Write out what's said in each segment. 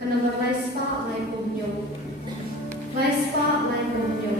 Kenapa Vespa lai punya? Vespa lai punya.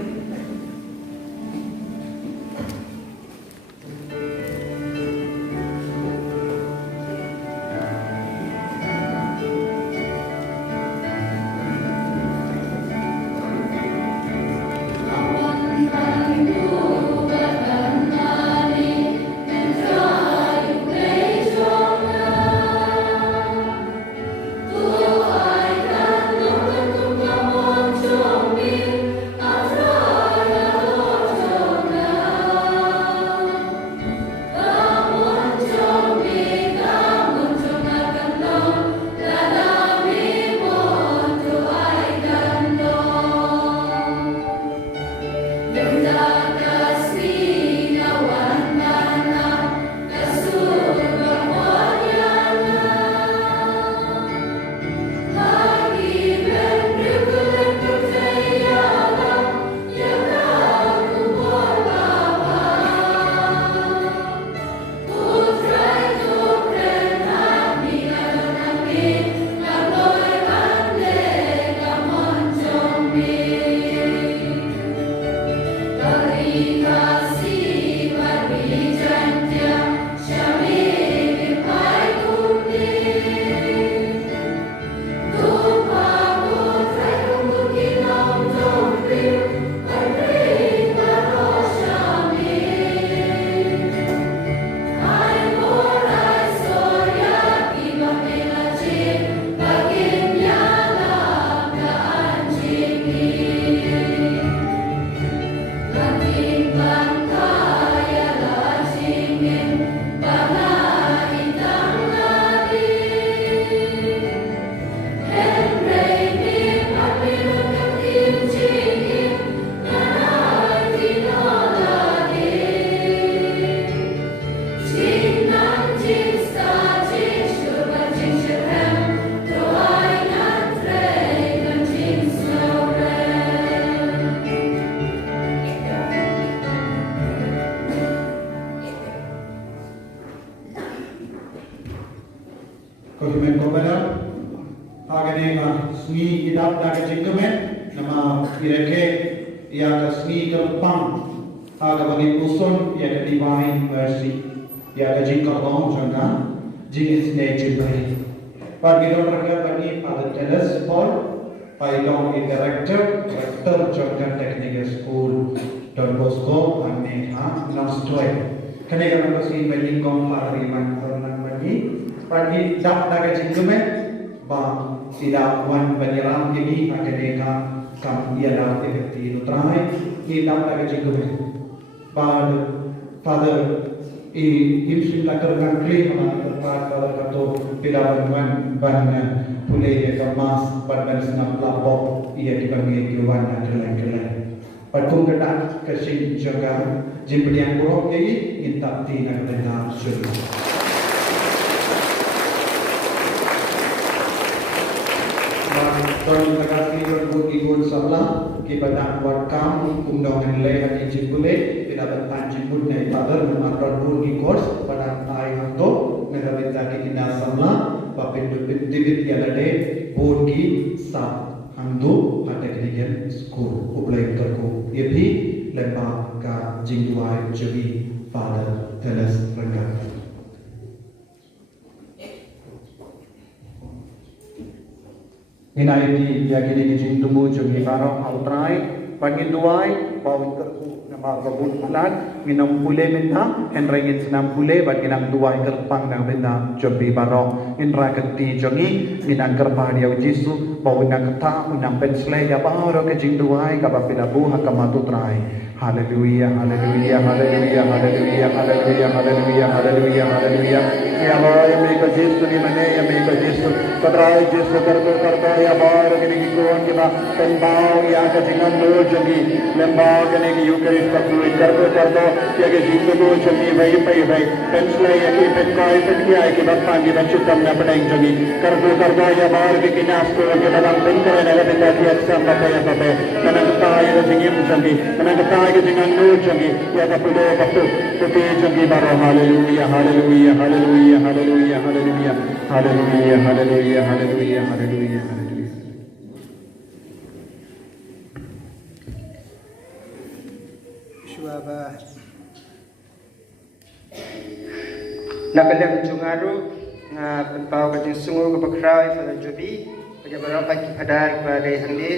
Inaiti yagini kijing tumu jumi barong autrai panginduai bawin terku nama babun alat minam pule minta enrengin senam pule bagi nam duai gerpang nang minta jumi barong inra keti jongi minang gerpah dia jisu bawin nang kata minam pensle ya baro kijing duai kapapila buha kamatu trai. Hallelujah, hallelujah, hallelujah, hallelujah, hallelujah, hallelujah, hallelujah, hallelujah. Ya Allah, ya mereka Yesus ni mana, ya mereka Yesus. Kadrai Yesus kardo ya bar kini kikuan kita tembau ya kecingan lo jadi lembau kini kiukeris takui kardo ya kecingan lo jadi bayi pensla ya ki penkai penkia ki bapan kita cutam na pedang jadi kardo ya bar kini nasto kita dalam penkara naga kita kiat sampai ya sampai karena kita ya jingim jadi karena kita dengan nur jangi ya kapilo kaptu putih jangi baro haleluya haleluya haleluya haleluya haleluya haleluya haleluya haleluya, haleluya, haleluya, haleluya. Syuaba Nakalang jungaru nga penpau kajing sungu kebakrai pada jobi pada berapa kipadar pada hangdi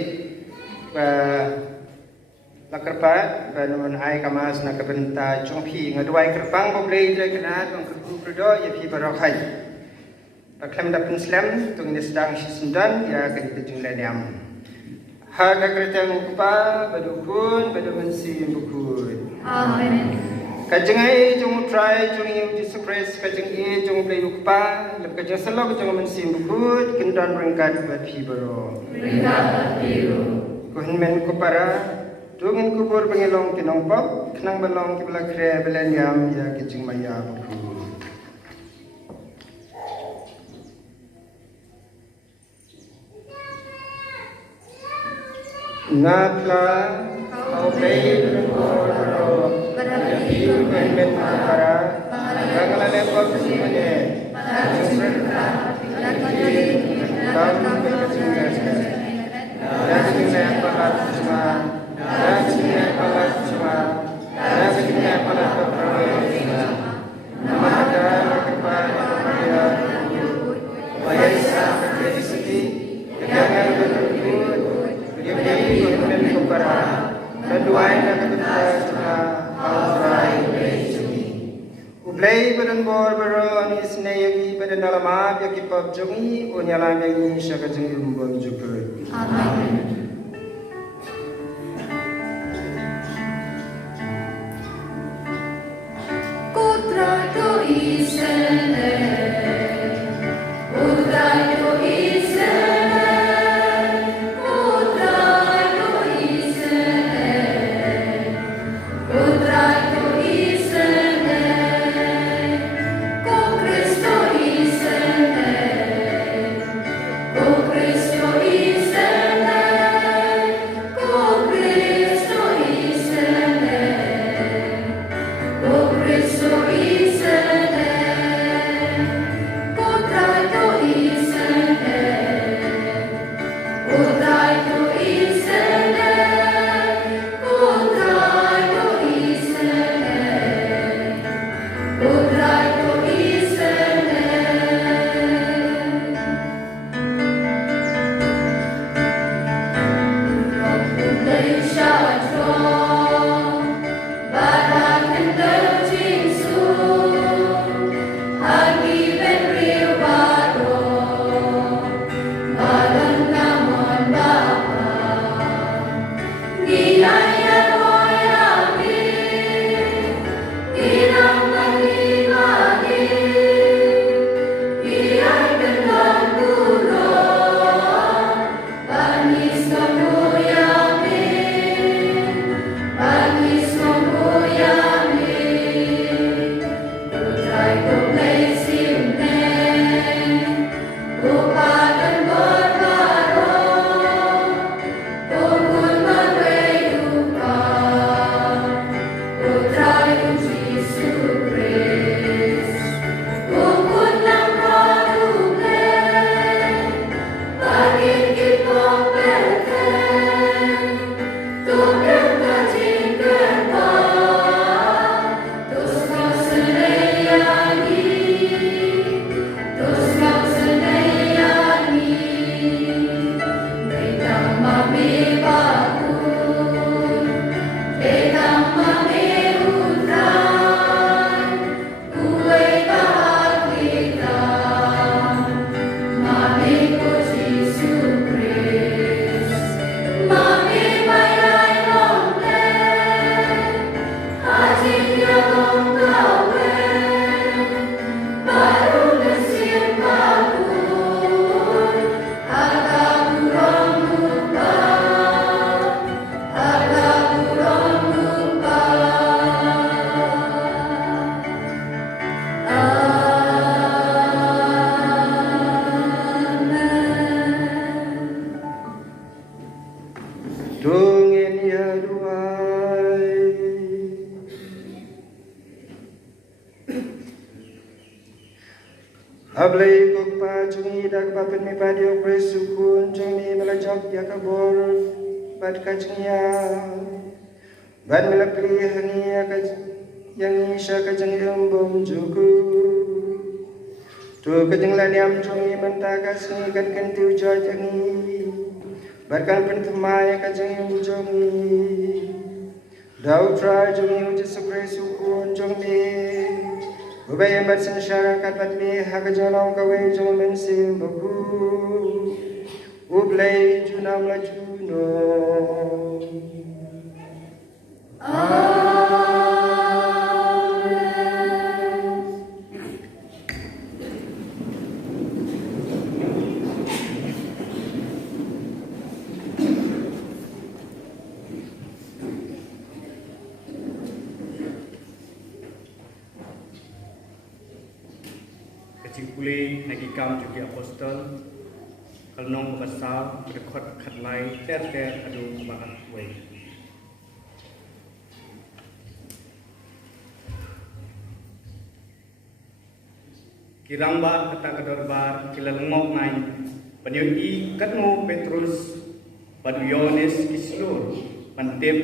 ba lakarpat ba non ai kamas nak kebenta jongpi ngaduai kerpang boblei je kena tong kerbu prodo ya pi barakai baklam da pinslam tung ni sedang sisundan ya kan kejung laniam harga kereta mukpa badukun badumensi bukun Amen. Kajeng ai jong try jong yu discreet kajeng ai jong play ukpa lep kajeng selo kajeng mensim bukut kendan rengkat bat fibro Rengkat bat biru. kuhin men kupara dungin kubur pengelong kinong pop kenang belong kibla kre belen yam ya kajeng maya buku Napla kau play berkoro berarti men para rangala lepok semuanya Ublay badan bor baron isne yagi badan dalamab yagi pop jongi onyalam yagi syaka jongi umbon jukur. Amen. jungi dak bapen mi padio presukun jungi melajak ya kabor bad kajnya ban melapli hani yang isya kajeng embom juku tu kajeng laniam jungi mentakas ni kan kentu jajangi barkan pentemai kajeng jungi dau tra jungi uji sukun jungi ubay embat sensyara kat mi hakajalong kawe jung mensim baku ublay junam la juno Cipuli nagi kam juga apostol kalnong besar berkot khatlai ter adu bahat wei kiramba kata kedorbar kilalengok nai penyuki katnu Petrus Yohanes Kislur pantip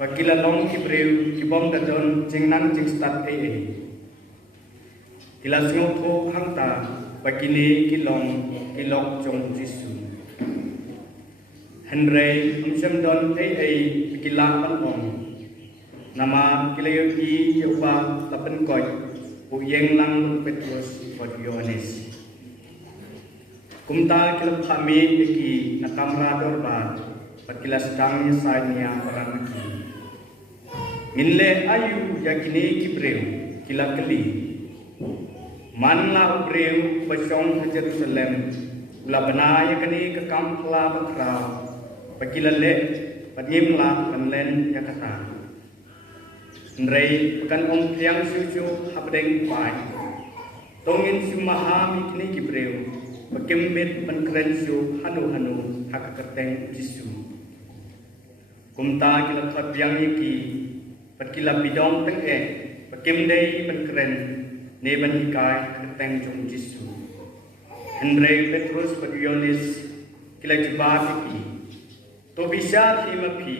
pakilalong Hebreu kibom dadon jingnan jing start Kilas ngopo hangta bagini kilok jong Jisu. Henry umsem ai kilapan ong. Nama kilayogi yoba tapen koy uyeng lang Petrus Yohanes. Kumta kilap kami iki nakamrador ba pakilas dang yesanya orang iki. Nginle ayu yakini kibreu kilakeli. Manla ubreu pasong Jerusalem ula banaya kani ke kampla bakra pakilale padimla kanlen yakata nrei pekan om tiang suju habdeng pai tongin sumaha mikni kibreu pakembet pankren su hanu hakakateng Jisu kumta kila khat yang iki pakila bidong teng pakemdei pankren Neban ikai keteng jong Jisu. Henry Petrus Yohanes kila jibat iki. To bisa himapi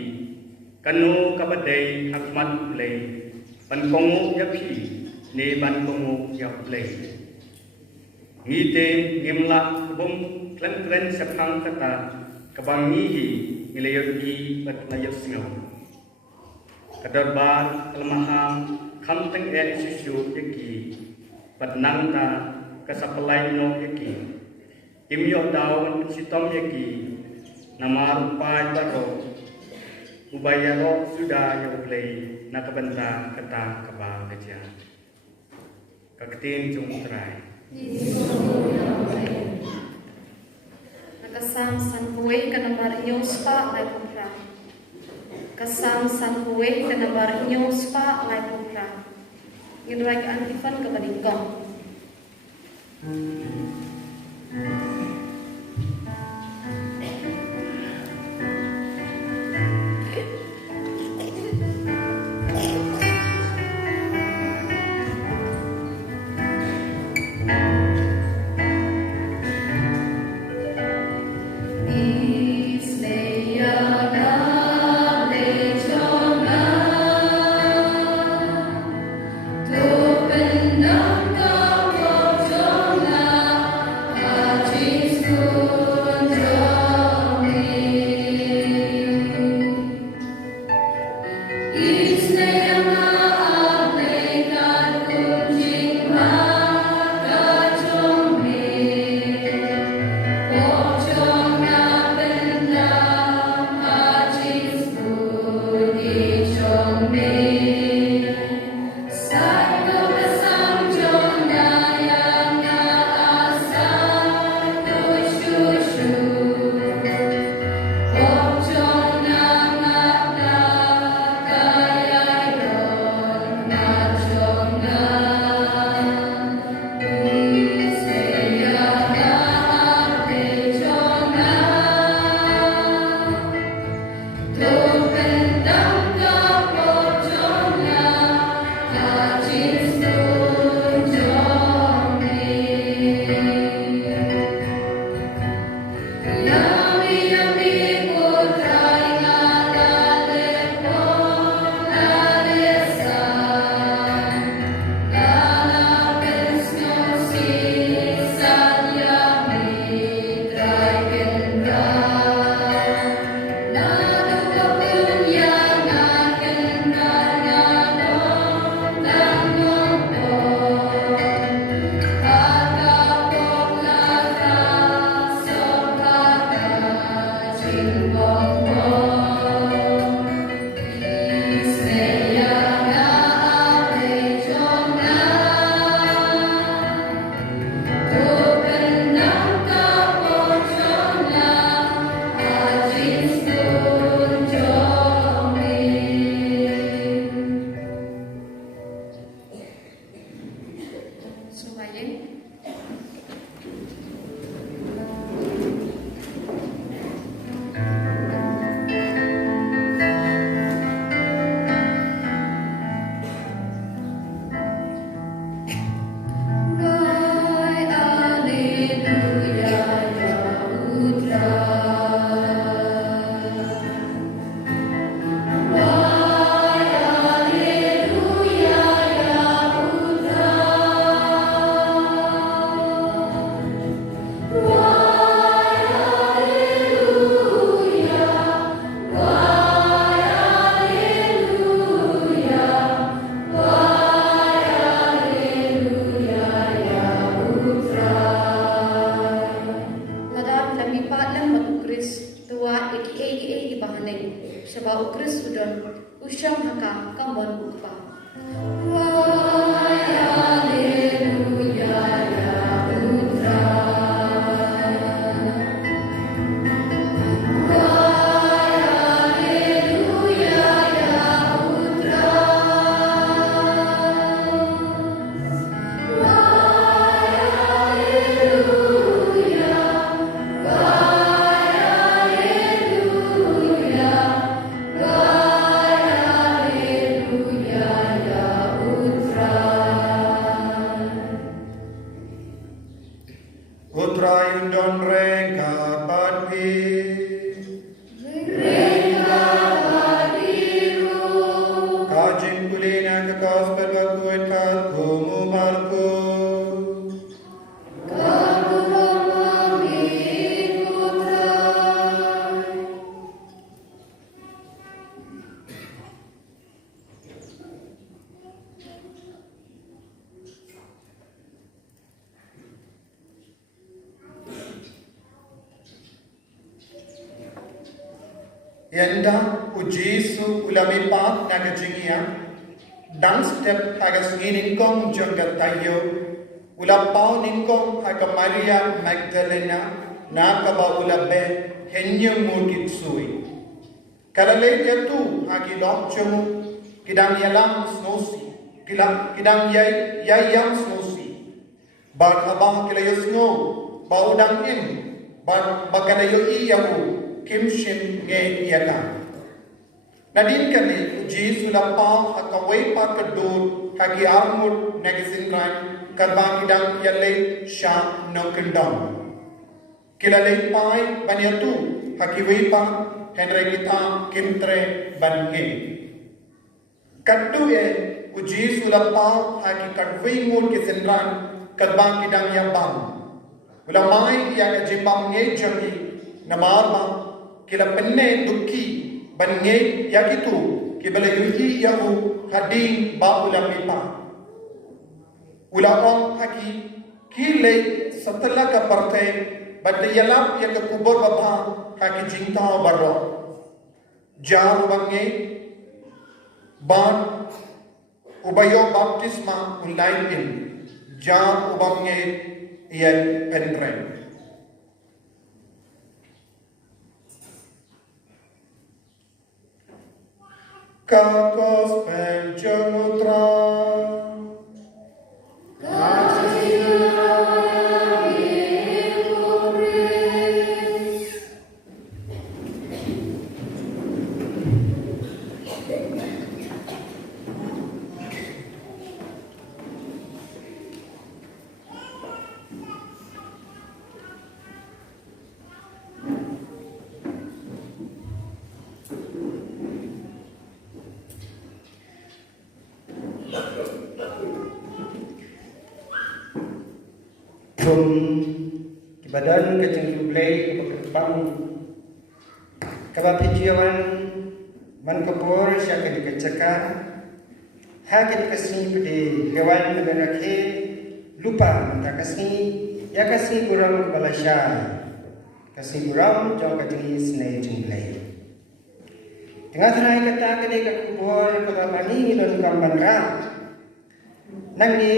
kanu kabadai hakmat play pankongo yapi neban kongo yaplay. Ngite ngimla bom klen sapang kata kabangihi nilayogi batlayos ngaw. Kadarbar kelemahan kamteng susu yaki padnang ta kasapalay no yaki imyo daw sitom yaki nama rupay baro ubayaro sudah yoplay nakabanta kata kaba kaja kakatin jung try Nakasang sanhuwe kanabar inyos pa ay pumpra kasang sanhuwe kanabar inyos pa ay pumpra Ginrag antifan kabalingkong. Open up the world. Ukris udon usyam haka kambon ukpa. Utrayundon rengka badwi kajing kulina kekas berbakuit kat kumu balku Yanda ujisu ulamipat nagajingia dan step agas ningkong jangga tayo ulapau ningkong aga Maria Magdalena na kaba ulabe henyo mukit sui kalale jatu agi lokchemu kidang yalang snosi kidang yayang snosi bag abang kilayos ngo baudang im bag bagalayo iyahu Kim Shin Nge Yaka. Nadin kali uji sulapang hakaway pa kadur hagi armud nagasinran karbang kidang yalay siya ng kendang. Kilalay pa'y banyatu hagiway pa henry kita kimtre bange. Kaddu uji sulapang hagi kadway mud kisinran karbang kidang yabang. Ulamay yang jimbang nge jangi namarma kila penne dukki bange yakitu kibala yuhi yahu hading ba ulamipa ulawang haki kile satala ka parte badayalap ya ka kubor baba haki jingta barro jar bange ban ubayo baptisma ulai in jar ubange yan penren Kakos pencemutra badan kecing kublai kepang kabapijiawan man kapor siya kadikacaka hagit kasni pede gawan menarakhe lupa takasni ya kasni buram kebalasya kasni buram jauh kecing snai jumlai tengah terai kata kadika kubor kabamani dan kambanra nangni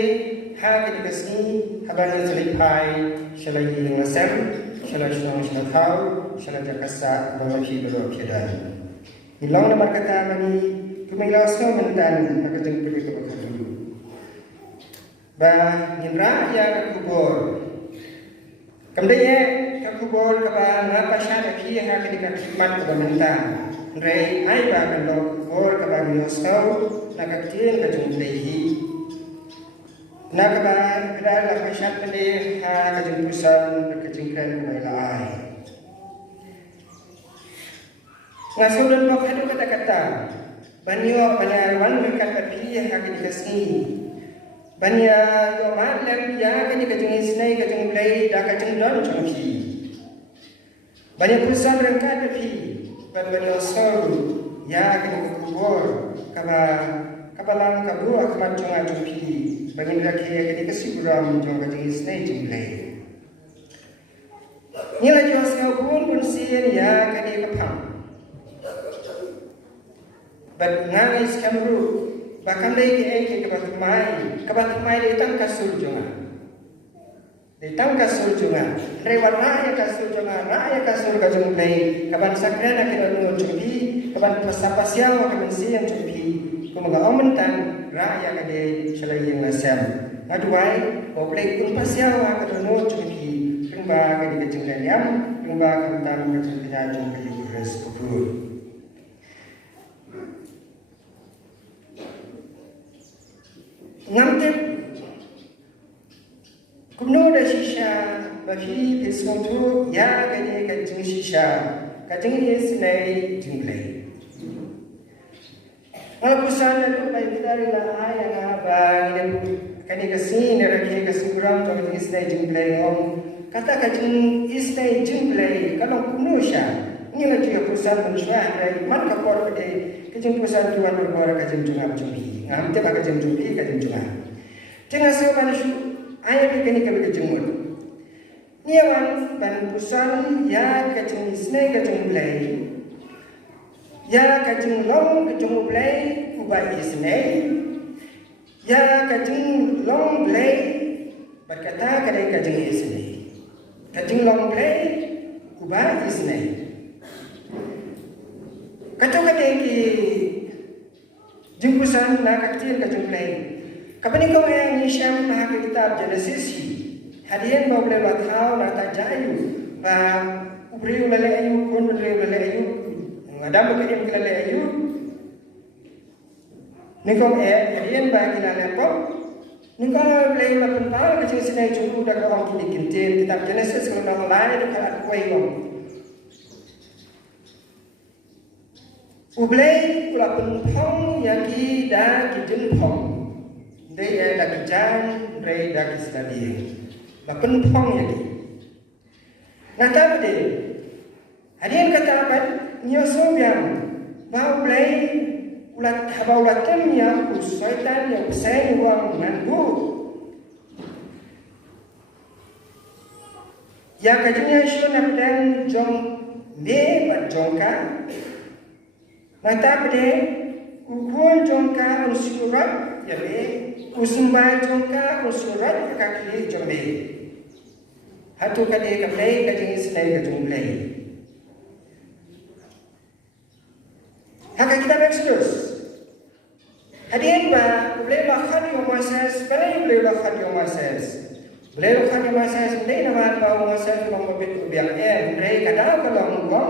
hagit kasni haban selipai shalai ngasem shalai shong thau shalai jakasa bamapi bero piedan ilang na markata mani kumilaw so mentan nakajeng pili ko bakadu ba nginra ya kubor kamdeye ka kubor ka ba ngapa sha ki ha ka dikak hikmat ka mentan rei ai ba kan lo kubor ka ba nyoso nakaktin ka jeng lehi Nakaban kedal masyat pede ha kajeng pusan kajengkan kumailai. Ngasudan bok hadu kata-kata. Banyo panyawan mereka pergi ha kajengkasni. Banya yo malam ya kajeng isnai kajeng mulai dah kajeng don chongki. Banyak pusan mereka pergi. Banyo sol ya kajeng kubur kabalang kabu akmat chonga chongki. Bagi lelaki yang ketika siguram jangka jenis naik jumlah. Nilai jual sekau pun sian ya ketika pam. But ngai skamru bahkan dai ke kebat mai di tang kasur jonga. Di tang kasur jonga. Rewarna ya kasur jonga, ra ya kasur ka jong play. Kaban sakrena ke no jumpi, kaban pasapasiaw ka mensian jumpi. Kumaga omentan ra ya ka de chalai yang nasam. Ngaduai bo play kun pasiaw ka no jumpi. Rimba ka di kejeng yam, rimba ka tam ka jumpi na jong ka res kubur. Ngamtip kumno da shisha bafi pismontu ya gane kajin shisha kajin yesnai jinglai alapusan da bai bidari la aya na ba ide kani kasin rake kasugram to kajin yesnai jinglai om kata kajin yesnai jinglai kalau kumno sha ni na dia pusan menshwa rai man ka por de kajin pusan tuan berbuat kajin jungam jumbi ngamte ba kajin jumbi kajin jungam tengah seorang manusia ayat begini kami kejemur. Niawan ban pusan ya kejeng isne kejeng belai, ya kejeng long kejeng belai kubai isne, ya kejeng long belai berkata kadai kejeng isne, kejeng long belai kubai isne. Kata kadai ki jempusan nak kecil kejeng belai. Kapani ko yang Nisham na kitab Genesis hadian ba boleh bathaw na tajayu ba ubriu lale ayu kun ubriu lale ayu ngadam ko im lale ayu niko hadian ba kilale po niko boleh mapunpal kecil sinai juru dak orang kini kintin kitab Genesis ko na lain ka kuai ko ublei kula punpong yaki da kijun pong Dia dah kejan, dia dah kesedari. Bahkan pong lagi. Nata apa dia? Hadian kata apa? Nyosom yang bau belai ulat habau latem yang usaitan yang usai uang mandu. Ya kajinya syu nak dan jong me berjongka. Nata apa dia? Ukun jongka usurat ya be. Usumbai jongka usurat kaki jombe. Hatu kade kaplay kajing isnai kajumblay. Haka kita Exodus. Hadian ba boleh bahkan yo Moses, boleh bahkan yo Moses. Boleh bahkan yo Moses boleh nama ba Moses mambit ubiang boleh kada kalau ngom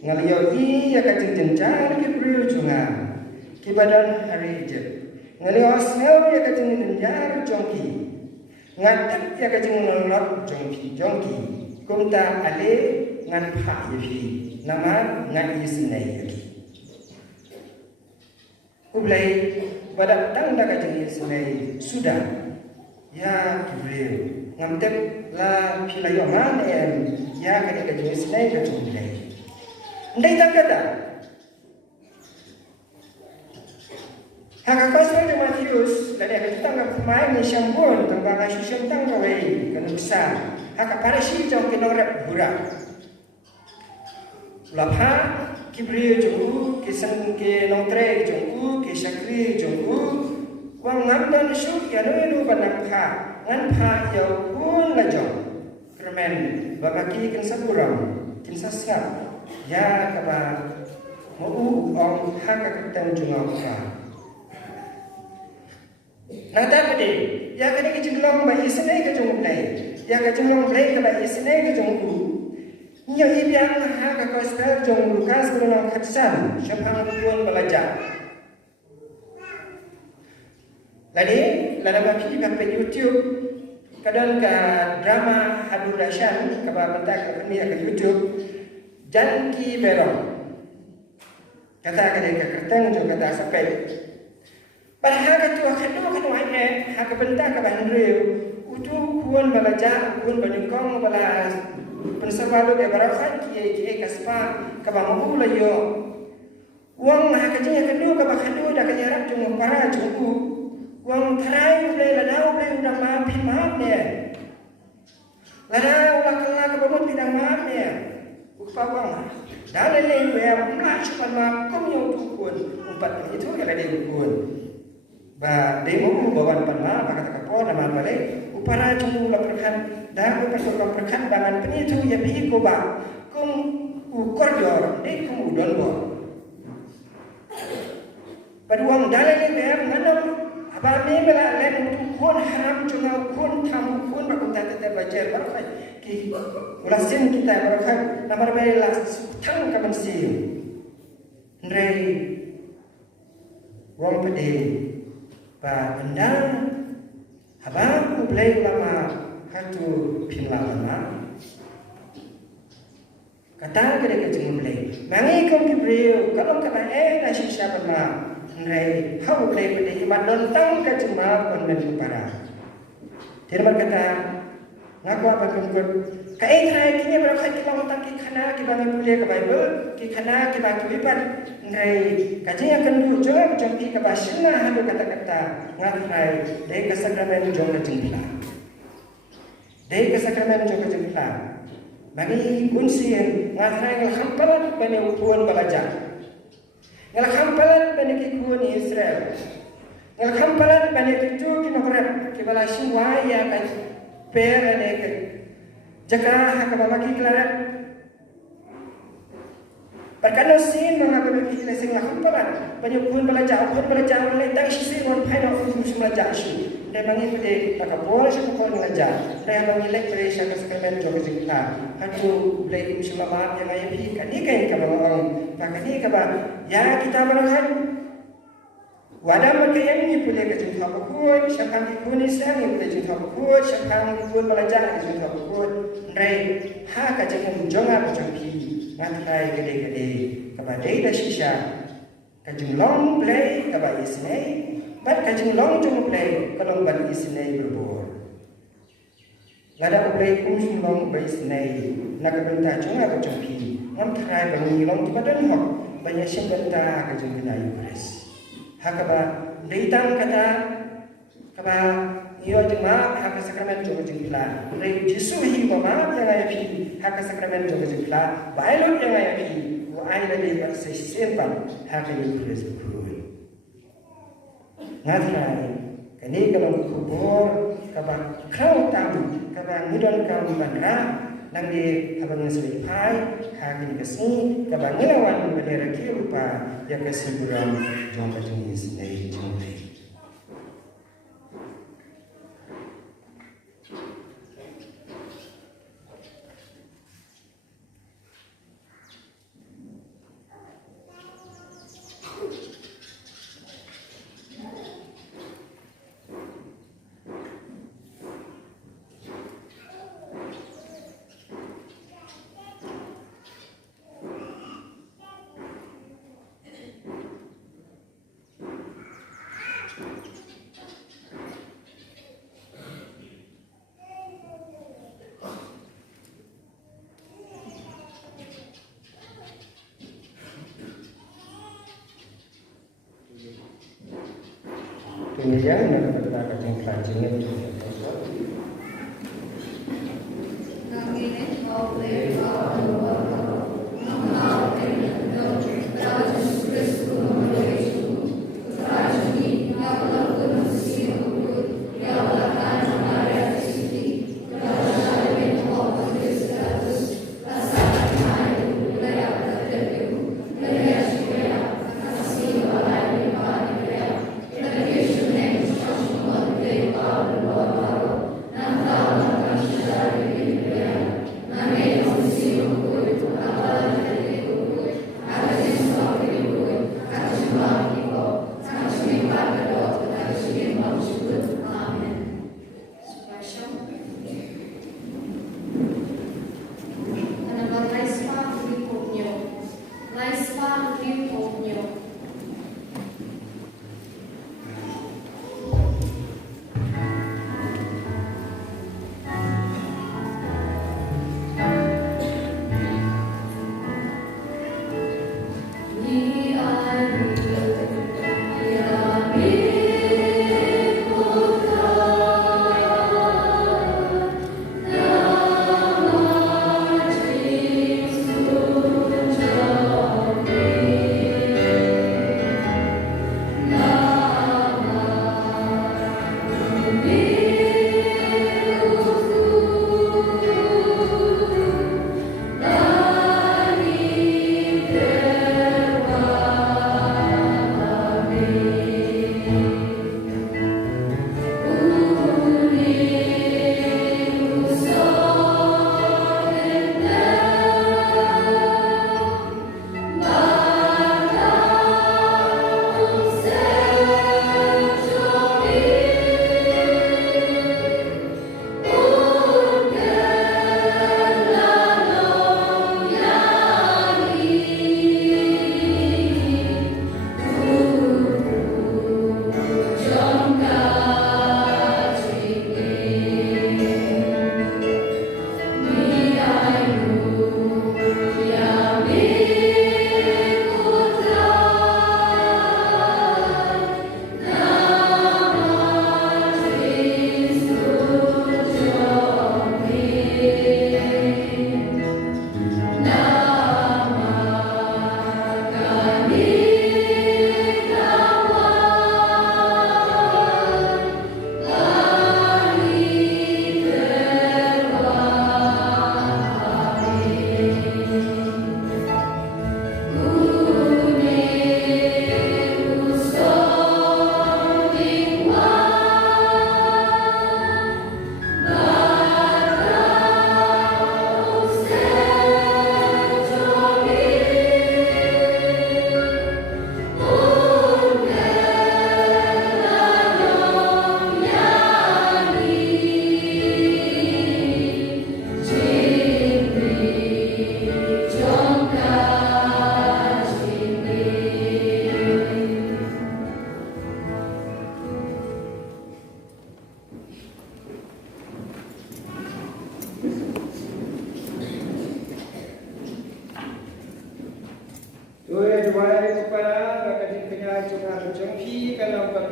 ngaliyo ya kajing jenjar ke berujunga. Kibadan hari Egypt. Ngalios ngel ya kajing nenjar jongki. Ngatek ya kajing nolot jongki. Kumta ale ngan pa yefi. Nama ngan isnai yaki. Ublai pada tang da kajing isnai sudah. Ya Jibril. Ngamtek la pilayo manen. Ya kajing isnai kajing ublai. Ndai tak kata. Haka pasal di Matius, dari kita tangkap pemain ni syambun, tangkap asyik syambang kawai, kena besar. Haka parasi jauh kena rap burak. Lapha, Kibriyo jungku, kisan ke nongtre jungku, kisakri jungku, wang ngamdan syuk ya nulu banakha, ngan pha yau pun lajong. Kermen, babaki kinsa kurang, kinsa siap, ya kaba mau om haka ketang jungau kha. Nata apa dia? Ya kena kejenglang bayi senai kejengulai. Ya kejenglang bayi ke bayi senai kejengku. Nya ibiang ha ka kostel jong Lukas berang khatsan. Syapang pun belajar. Lagi, lada baki ke YouTube. Kadang ke drama Abdul Rashan ke bentak ke YouTube. Janki berong. Kata ke kertang juga kata sampai. Padahal ketua ayat hak bentak ke bandreu utu kuan balaja kuan bandingkong bala penservalu ke barakan kiai kaspa ke bamu layo uang hak kajnya kedua ke bakadu dak jarak cuma para jungku uang tarai boleh ladau boleh udah maaf ne ladau ulah kala ke bamu tidak maaf ne Upawang dalam leher mengacu pada komio tukun umpat itu kalau dia tukun. Ba demo bawan panma kata kapo nama balik upara jumlah laporkan dah upara laporkan bangan penyitu ya pi ko ba kum ukor jor de kum udon bo. Paduang dalam leher manam aba me bela len tukun haram jumlah kun tamu kun ba kun tata baca berapa ki ulasin kita berapa nama bela tang kaman sim rei wong pede ba benda abang boleh lama hatu pinlama kata kena kecil boleh mangi kau kibriu kalau kena dah sisa benda ngai hau boleh boleh iman nonton kecil kon para dia berkata ngaku apa kau kai kai kini berapa kita tak kena kita boleh ke Bible kena kita tulipan ngai kajian kendu jawab jangki ke bahasa halu kata-kata ngakai dari kesakramen jong kejengkila dari kesakramen jong kejengkila bagi kunsian ngakai nghampalan bani ukuan balajar nghampalan bani kikuan Israel nghampalan bani kitu kinokrat kibala siwaya kan perane kan jaka hakabamaki klarat perkara sin mengaku kita sing lakukan penyebut belajar mulai dari sisi orang pada untuk belajar sih dan mengi pada nakapol sa kapol belajar dan mengilek dari sa kasakramen jogo kita hatu boleh muslimat yang ayo pi kani kain ka orang pakani ka ba ya kita melakukan wadah mereka ini boleh kejut hapukut syakang ikuni sang boleh kejut hapukut syakang ikun belajar kejut hapukut ndai ha kajeng jonga bajangki ngatai gede-gede kepada ida sisa kajeng long play kepada isnei bat kajeng long jung play kalau ban isnei berbor lada play kum long ba isnei nak benta jonga bajangki ngatai bangi long kepada hok banyak sembenta kajeng binayu kres hakaba deitang kata kaba iyo jema haka sakramen jogo jingla rei jisu hi mama yang ay pi haka sakramen jogo jingla bailot yang ay pi wa ay la de se sempan haka ni kres kruy ngatrai kani kalau kubur kaba kau tamu kaba ngidon kau bandra nang di habang ngasli pai haka ni kasni kaba ngelawan bendera kirupa yang kesimpulan jom jenis dari jumlah. Kemudian nak berkata kacang kacang itu. Amen.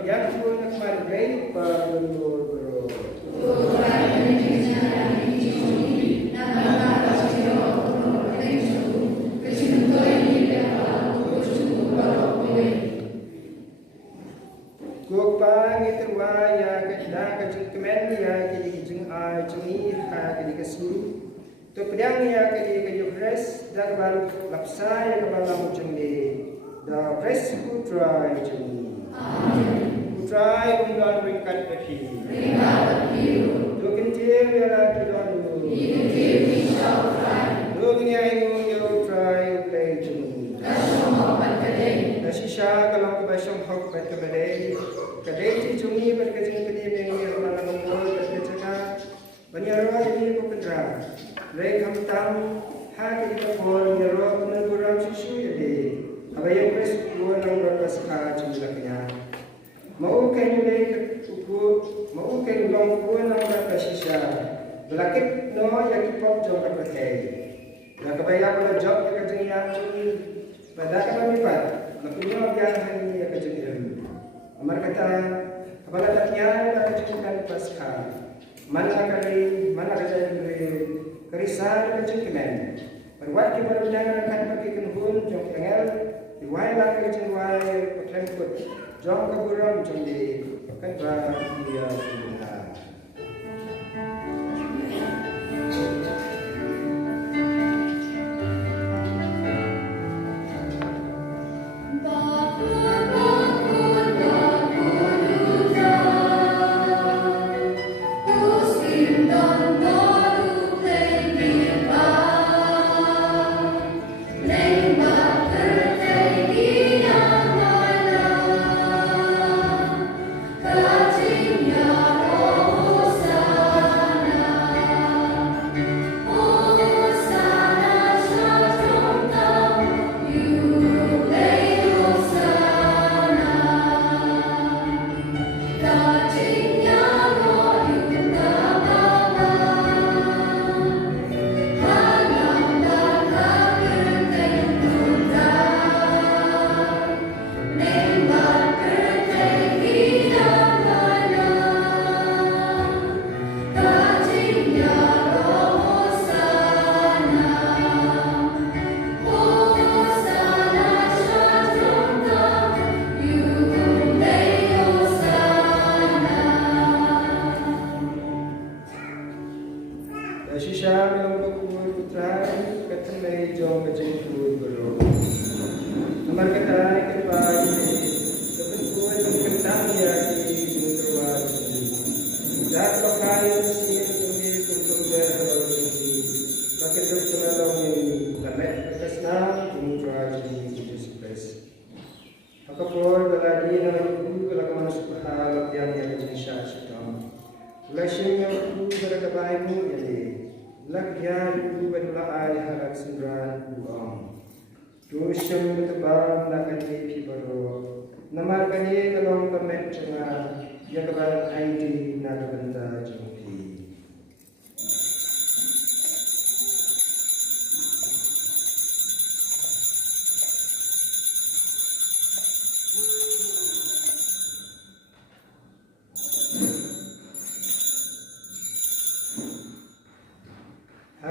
yang pun nak margai pagulur. Gopang itu ya kedah kejung kemen ya kejung jungi ha kejung to pedang ya kejung press dah baru lapsa ya kebalam jungi da press putra jungi putra undan berikan bagi to kentil ya la kidon to nyai yo try play jungi Shisha kalau kebasam hok ber kebadai kadai cungi ber kejeng kedi mengi ramana mongol ber kejaka banyarwa ini ko pendra rei kamtam ha kedi ko for nyarwa kunan guram shishu yade abayo pres ko nang rakas ka cungi laknya mau kain le ku mau kain long ko nang rakas shisha belakit no yaki pop jong ka pakai dak bayar ko job ke kejeng ya cungi pada kami pat Nakunya biar hari ya kejadian. Amar kata apabila taknya dah kejadian pasca. Mana kejadian kerisan kejadian. Berbuat kita berjalan akan pergi ke Nuhun jom tengel. Diwai lah kejadian diwai perlengkut. Jom keburam jom di kedua dia sudah.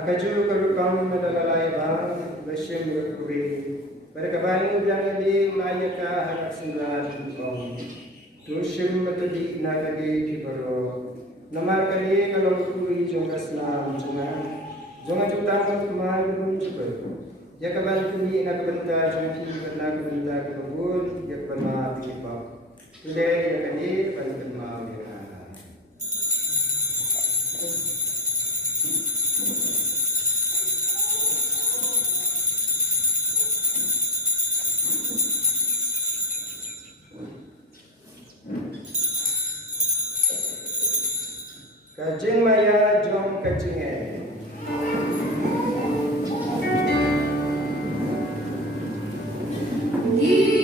Kaju kerukam madalalai bang besyem yukuri berkabang biang di mayaka hak sembilan hukum tushim metodi nagagi kibaro namar kali kalau kuri jongka Islam jonga jutang kemai pun cukup ya kabal kuri nak benda jongki nak benda kebun ya pernah dikipap sudah ya kali pada kemau ya Kajing maya jom kajingnya. Yeah.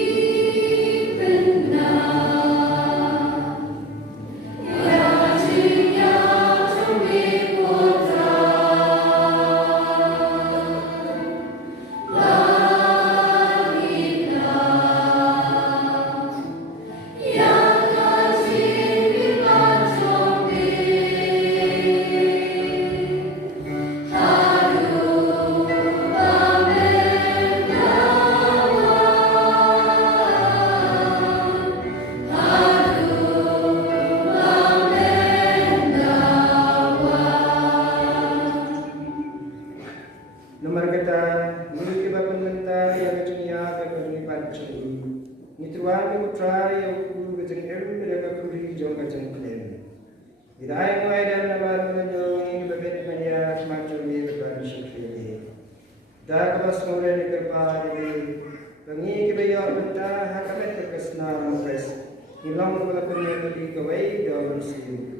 Nomor kata mulut ke bapan mentah yang kecunia ke kini pancung. Nitruan ke putra yang ku keceng eru mereka kuri jong keceng klen. Idai mulai dan nabar menjong ini berbeda mania semacam ini berbagai syukri. Dah kemas mulai dikerpa ini. Pengi ke bayar mentah hakamet terkesna mufres. Hilang kepala penyel di kawai daun siu.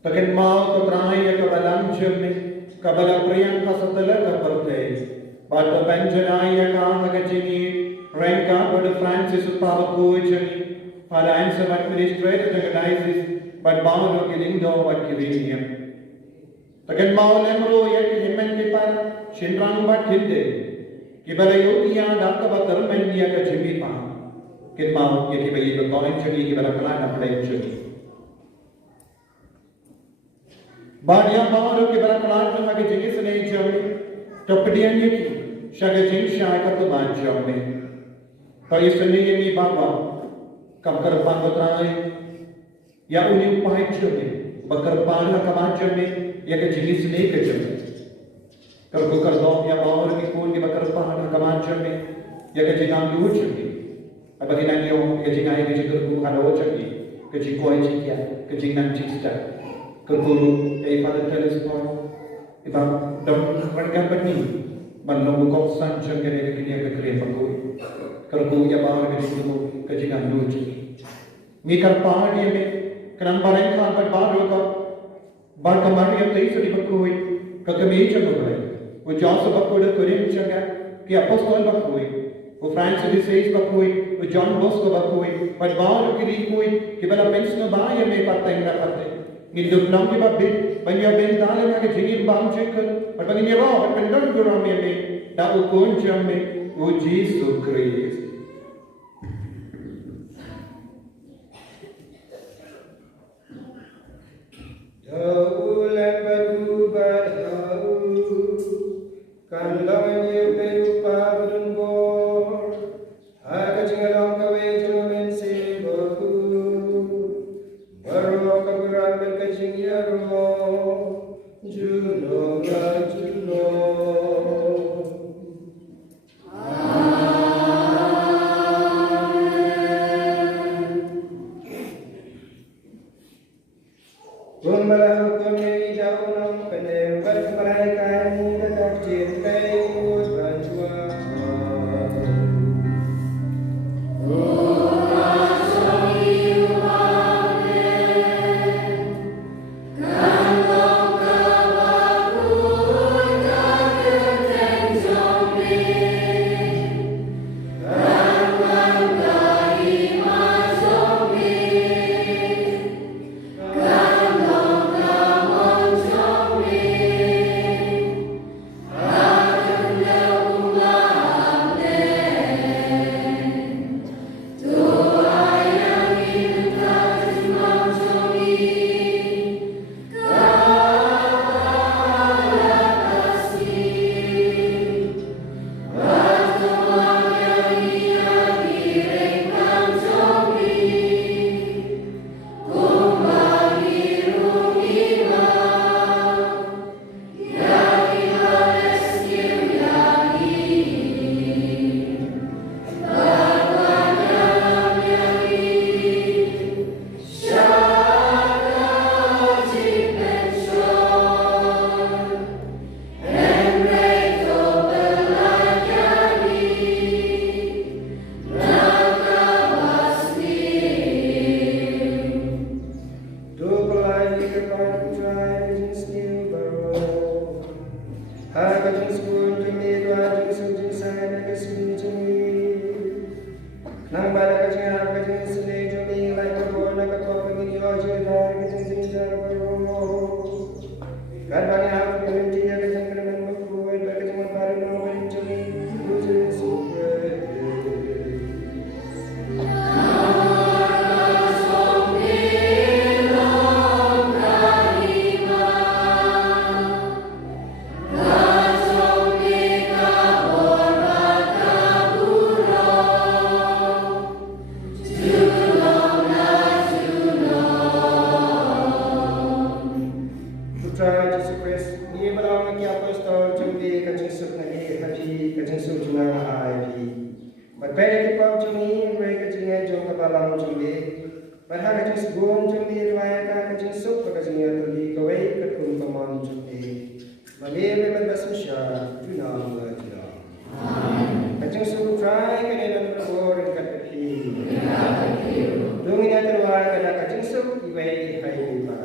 Takin mau terakhir ya kabalang cermin, kabalang priang kasatala kapartai. Bata penjana ya ka hagajini, ranka pada Francis Pavakoi cermin. Pada answer administrator organizes, but bound of Gilindo but Gilinia. Takin mau lemro ya himen kipar, shinrang bat hinde. Kibala yotiya daka bakarman ya ka cermin pa. Kin mau ya kibayi ka koin cermin kibala kalana play cermin. Badia baru ke berakhir lagi jenis ini jami, topdian ini, syagaj jenis syaikat tu ban jami. Kalau istri ini bapa, kapkar pangutrai, ya uni upai jami, bakar panah kaman jami, ya ke jenis ini ke jami. Kalau bakar dom ya baru ke pun ke bakar panah kaman jami, ya ke jenang dua jami. Apa kita ni orang ke jenang ini juga bukan dua jami, ke jikoi jikia, ke jenang jiksta. Keguru pada teleskop, ibang dom mereka ni, bandung kok sanjung kene kini agak keren pangui. Keguru ya bahawa kene kini kejinan lucu. Mikar pahadi me, kenang barang kan baru ka, bar kamar yang tadi sedih pangui, kekemi cakap boleh. Wo Joseph pangui keren cakap, ki apostol pangui, wo Francis de Sales pangui, wo John Bosco pangui, but baru kiri kui, kibala pensno bahaya me patah yang dapat. Hidup nam kita bit, banyak bentale nak jadi bang cekal, tapi ni raw, tapi pendang duram ini, dah ukun jamme, uji sukris. Jauh lepas badau, kan lawannya berupa berembor, agak cengalang kawe jamin sibaku. Baru kaburan berkacing ya roh, Juno ya Juno. Kumbalah hukumnya tidak unang penem berkembalikan dekat cintai us banjuan. Putra Jesus Christ, ni balong ki apostol jumbi ka Jesus na ni haji ka Jesus juna ai. Matpere ki pau jumbi re ka jinga jong ka balang jumbi. Matha ka Jesus gom jumbi raya ka Jesus ka jinga tuli ka wei ka kum pamon jumbi. Mami me man basusha juna ma juna. Amen. Ka Jesus Putra ka ni nan prabor ka pi. Dungin terwar ka ka Jesus iwei hai ba.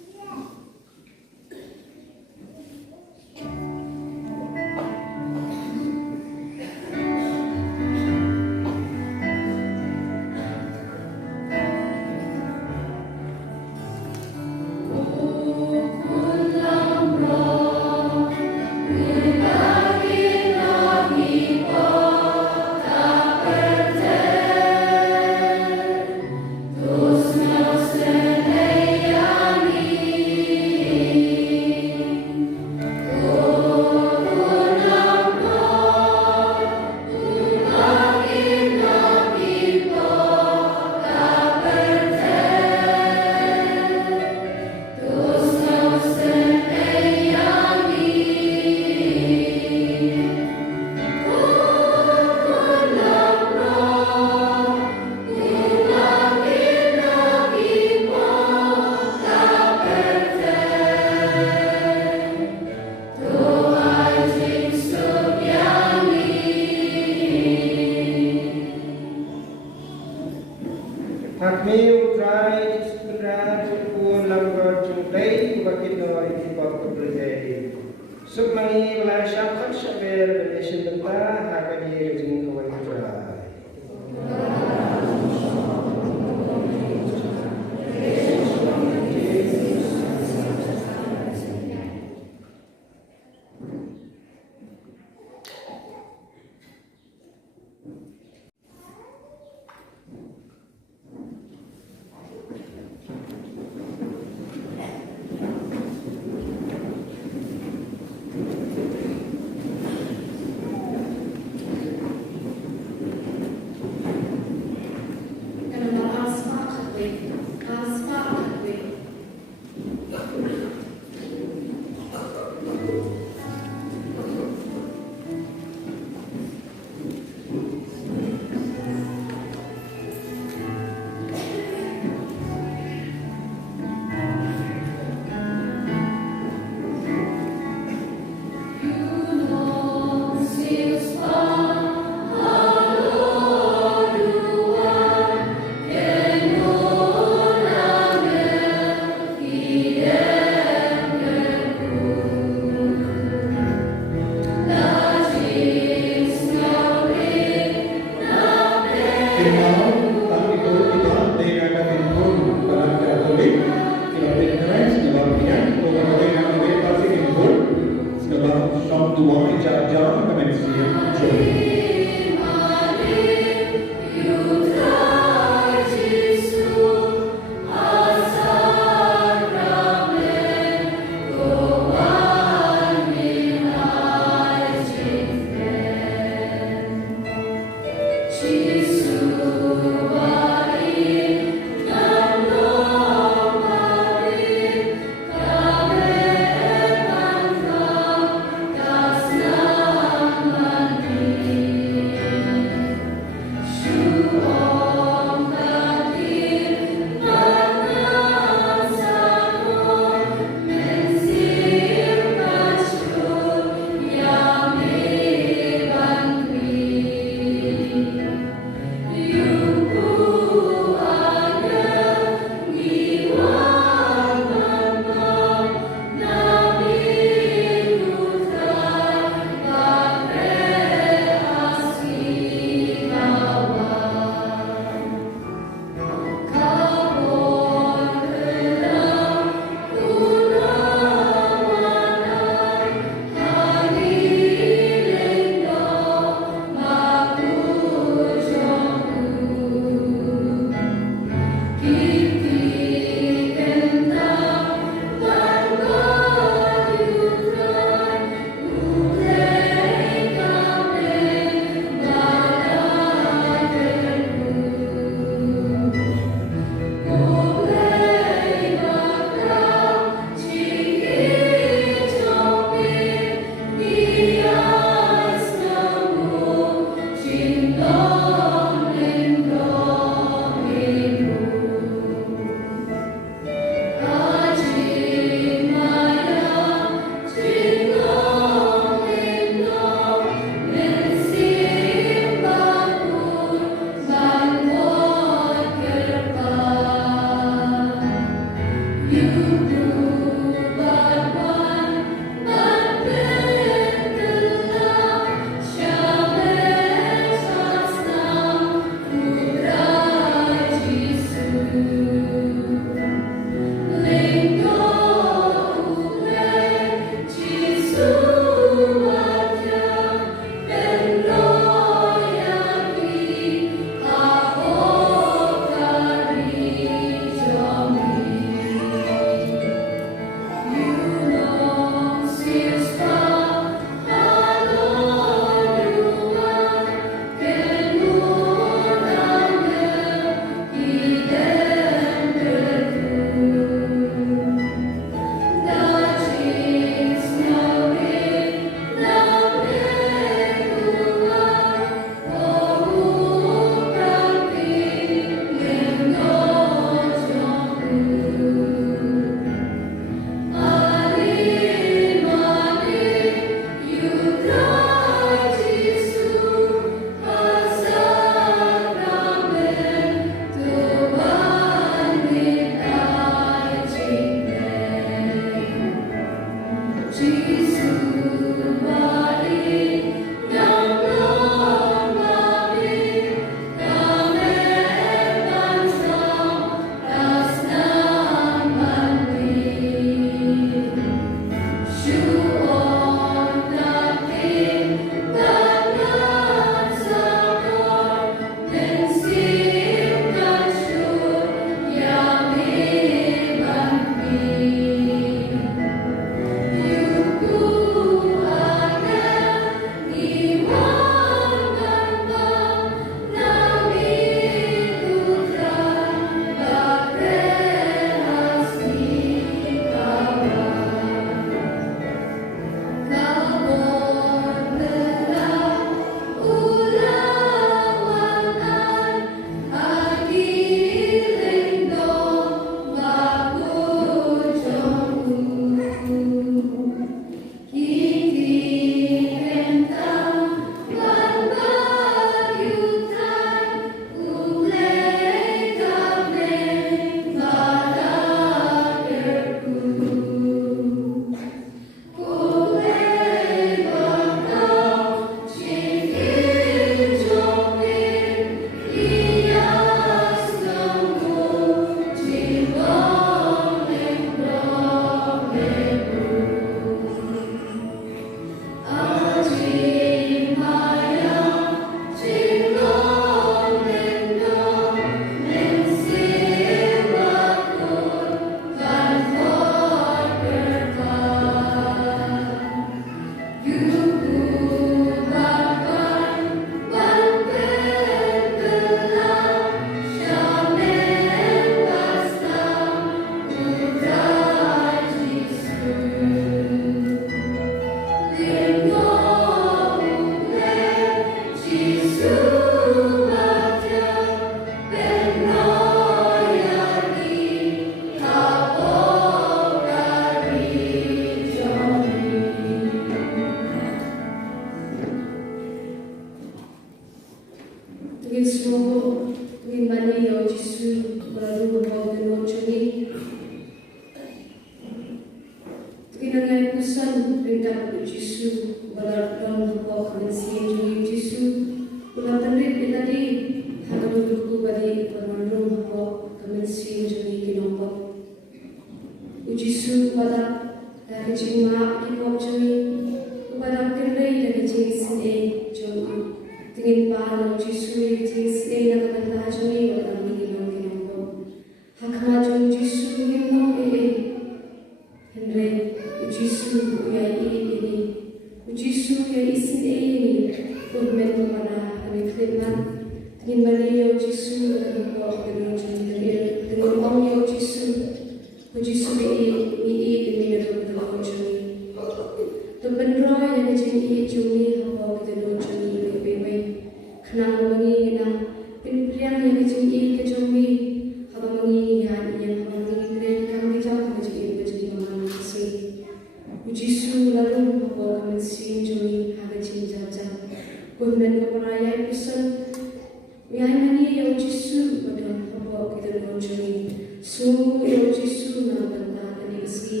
Su eu Jisu na banda mesti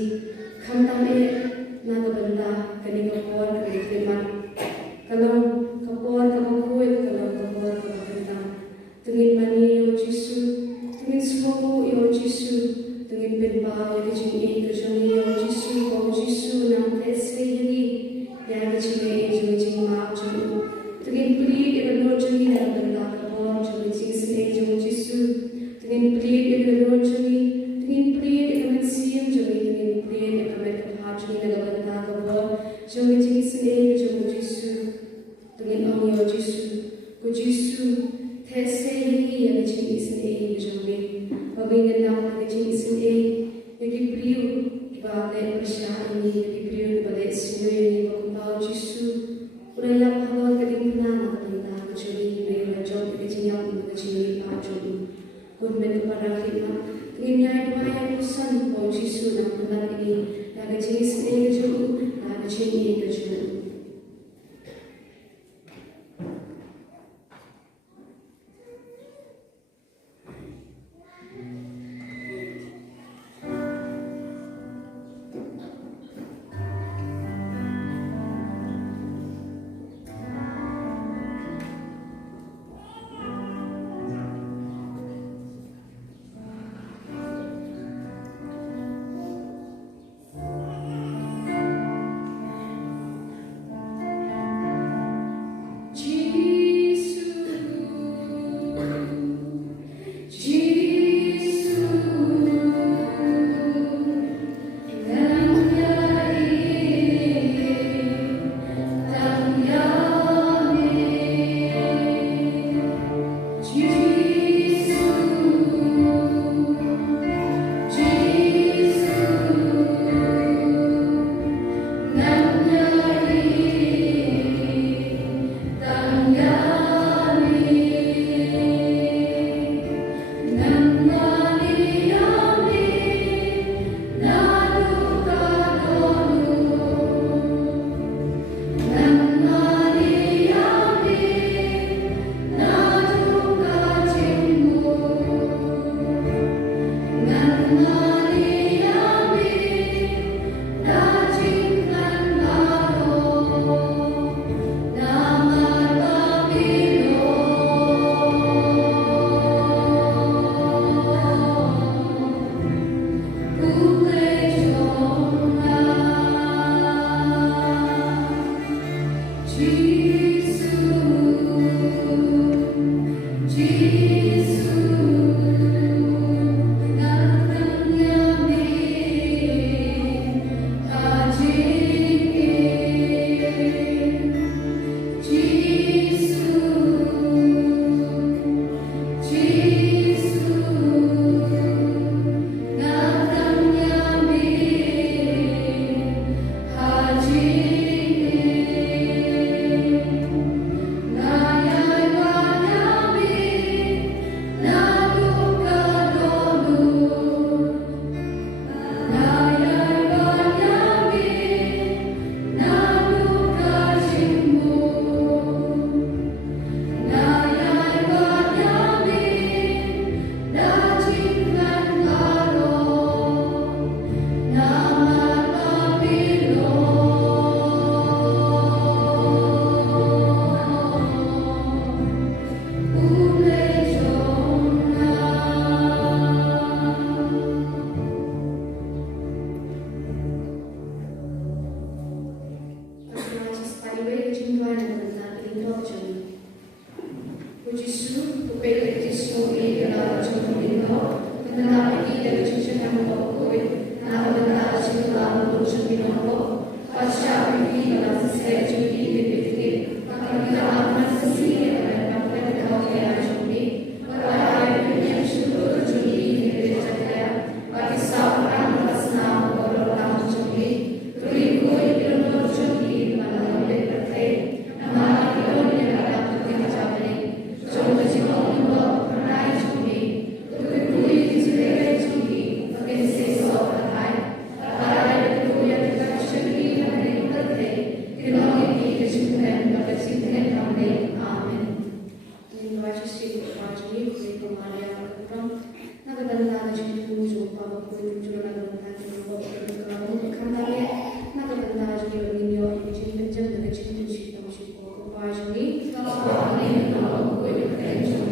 kamtam nagabanda kani kapor kani teman kalau kapor kapoi kalau kapor kapenda tungin mani yo Jisu tungin sumo yo Jisu tungin benpa yo jing kejong yo Jisu ko Jisu nang tese yini ya jing jing ma jing tungin puli yo jing na benda kapor jing sine jing Jisu tungin puli yo jing tungin puli yo mensiam jing tungin puli yo kamet kapha jing na benda kapor jing sine jing Jisu tungin ong yo Jisu ko Jisu tese yini ya jing sine jing Pagingin lang ng Jesus naging-priyo, ibalik pa siya, naging-priyo, ibalik siya, ibagkumpaw, Jesus. Urayang hawag kaling pinana, katanda, kajuli, may radyo, kajinyaw, kajinyaw, kajuli. Kung may kaparakit na, tingin niya ay bayan kusan po, Jesus, ng panang ini, nagajing sine, kajuli, nagajing kajuli. jitu jumpa waktu itu jualan dengan jumpa kamu kembali nak benda jadi minyo ini penjam dengan jitu jitu jitu apa jadi kalau ini kalau gue dengan jitu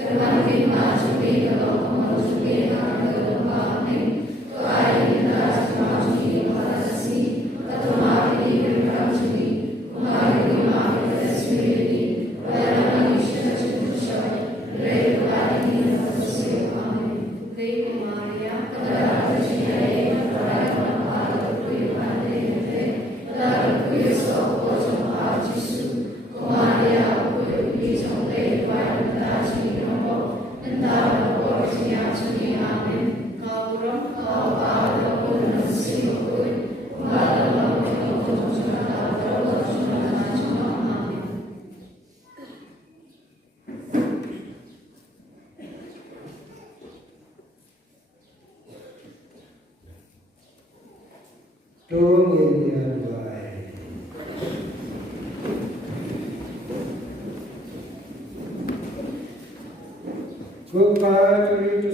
karena kita jitu kalau kamu jitu kalau kamu to ai kita semua jitu masih atau mari kita jitu mari kita sendiri dalam manusia jitu Rei Maria, pada Tuhan pada pada Tuhan dalam Kristus Tuhan Yesus, Maria, Budi sampai pada Tuhan entah porsinya sini amin. Kau orang kau pada pun nasi pun malam kau sudah tahu sudah amin. Tungin ya Tuhan. Bukan itu